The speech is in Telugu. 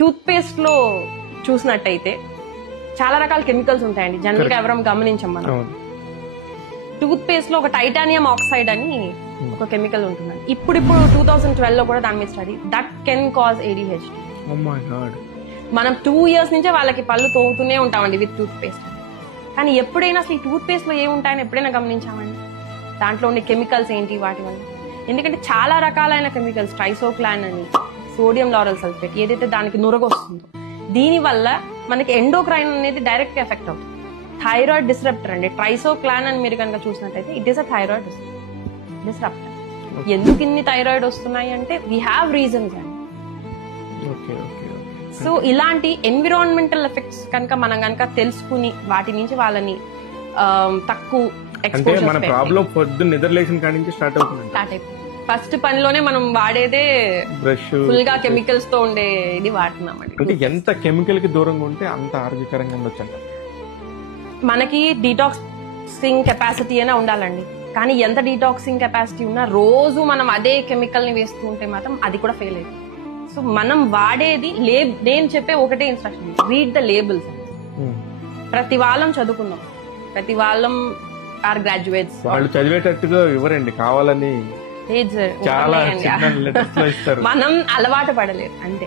టూత్ పేస్ట్ లో చూసినట్టయితే చాలా రకాల కెమికల్స్ ఉంటాయండి. జనరల్ గా ఎవరం గమనించాం మనం. టూత్ పేస్ట్ లో ఒక టైటానియం ఆక్సైడ్ అని ఒక కెమికల్ ఉంటుందండి. ఇప్పుడు 2012 లో కూడా దాని మీద study that can cause ADHD. మనం 2 years నుంచే వాళ్ళకి పళ్ళు తోగుతూనే ఉంటామండి విత్ టూత్ పేస్ట్. కానీ ఎప్పుడైనా అసలు ఈ టూత్ పేస్ట్ లో ఏముంటాయని ఎప్పుడైనా గమనించామండి? దాంట్లో ఉండే కెమికల్స్ ఏంటి వాటి వల్ల? ఎందుకంటే చాలా రకాలైన కెమికల్స్, ట్రైసోక్లాన్ అని, సోడియం లారల్ సల్ఫేట్, ఏదైతే దానికి నురగొస్తుందో దీని వల్ల మనకి ఎండోక్రైన్ అనేది డైరెక్ట్ గా ఎఫెక్ట్ అవుతుంది. థైరాయిడ్ డిస్రప్టర్ అండి. ట్రైసోక్లాన్ అని మీరు కనుక చూసినట్టయితే it is a thyroid disruptor. ఎందుకు ఇన్ని థైరాయిడ్ వస్తున్నాయి అంటే వీ హ్యావ్ రీజన్స్ అండి. సో ఇలాంటి ఎన్విరాన్మెంటల్ ఎఫెక్ట్స్ కనుక మనం కనుక తెలుసుకుని వాటి నుంచి వాళ్ళని తక్కువ స్టార్ట్ అయిపోతుంది. ఫస్ట్ పనిలోనే మనం వాడేదే బ్రష్, ఫుల్ గా కెమికల్స్ తో ఉండే ఇది వాడుతున్నామండి. అంటే ఎంత కెమికల్ కి దూరంగా ఉంటే అంత ఆరోగ్యకరంగా ఉండొచ్చు. మనకి డీటాక్సింగ్ కెపాసిటీ అయినా ఉండాలండి. కానీ ఎంత డీటాక్సింగ్ కెపాసిటీ ఉన్నా రోజు మనం అదే కెమికల్ ని వేస్తూ ఉంటే మాత్రం అది కూడా ఫెయిల్ అవుతుంది. సో మనం వాడేది నేను చెప్పే ఒకటే ఇన్స్ట్రక్షన్, రీడ్ ద లేబుల్స్. ప్రతి వాళ్ళం చదువుకుందాం, ప్రతి వాళ్ళం ఆర్ గ్రాడ్యుయేట్స్. వాళ్ళు చదివేటట్టుగా ఇవ్వరండి, కావాలని మనం అలవాటు పడలేదు అంతే.